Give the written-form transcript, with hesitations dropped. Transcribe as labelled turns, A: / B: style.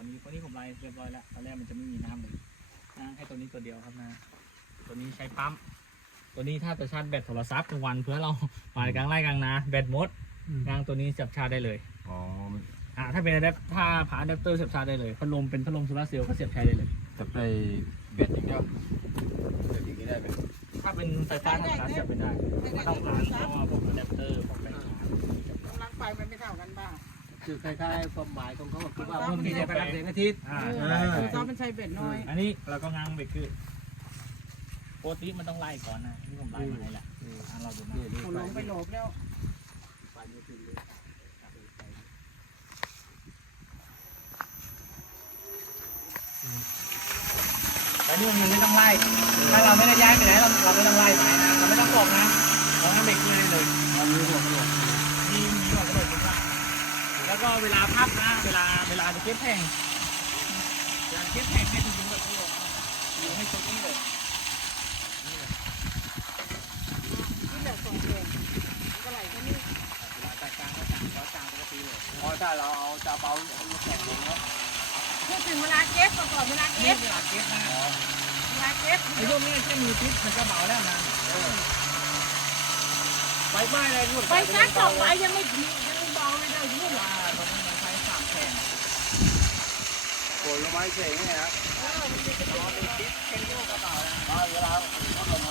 A: คนนี้ผมไล่เรียบร้อยแล้วตอนแรกมันจะไม่มีน้ำเลยนะให้ตัวนี้ตัวเดียวครับนะตัวนี้ใช้ปั๊มตัวนี้ถ้าจะชาร์จแบตโทรศัพท์กลางวันเพื่อเราไปกลางไร่กลางนาแบตหมดกลางตัวนี้จับชาร์จได้เลย
B: อ๋อ
A: ถ้าเป็นถ้าผ่าอะแดปเตอร์เสียบชาร์จได้เลยพัดลมเป็นพัดลมโซลาร์เซลล์ก็เสียบชาร์จได้เลย
B: จะไปแบตอย่างเดียวแบตอย่างนี้ได้ไหม
A: ถ้าเป็นไฟฟ้าทางชาร์จเสียบไม่ได้ไม่ต้องผ่านเพราะว่าพวกอะแดปเตอร์พวกแบต
C: กำลังไฟมันไม่เท่ากันบ้าง
D: คือคล้ายๆความหมายของเขาคือว่ามันมีแต่พลังแสงอาทิตย์
C: คือเขาเป็นใช้เบ็ดน้อย
A: อันนี้เราก็ง้างเบรกคือปกติมันต้องไล่ก่อนนะนี่ผมไล่มาให้แหละเราดูนะ
C: ผมลงไปโหลบแล้ว
A: แต่นี่มันไม่ต้องไล่ถ้าเราไม่ได้ย้ายไปไหนเราไม่ต้องไล่ไปนะเราไม่ต้องบอกนะเราง้างเบรกเลยเลยมีหัวกระโดดขึ้นล่างแล้วก็เวลาพับนะเวลาจะเก็บแผงให้ถึงแบบนี้อยู่ให้ตรงนี้เลย
C: นี่แหละส่งเองก็ไหลแค่นี้
A: แต่กลางก็กลางปกติเลย
D: พอถ้าเราเอาจะเบาแข็งลงแล้ว
C: พูดถึงเวลาเก็บก่อนเวลาเก็บ
A: เวลาเก็บนะ
C: เวลาเก็บ
A: ไอ้พวกนี้แค่มือพลิกมันก็เบาแล้วนะ
D: ใบไม้อะไรพูด
C: ไปซักสองใบยังไม่เบาเลยได้ยุ่งอ่ะ
A: ตรงนี้มันใช้3แผ่น
D: ผลไม้เฉยไงครับ
C: มันจะเป็น
A: พลิกเป็นลูกกระเป๋านะ
D: เวลาเขาลงมา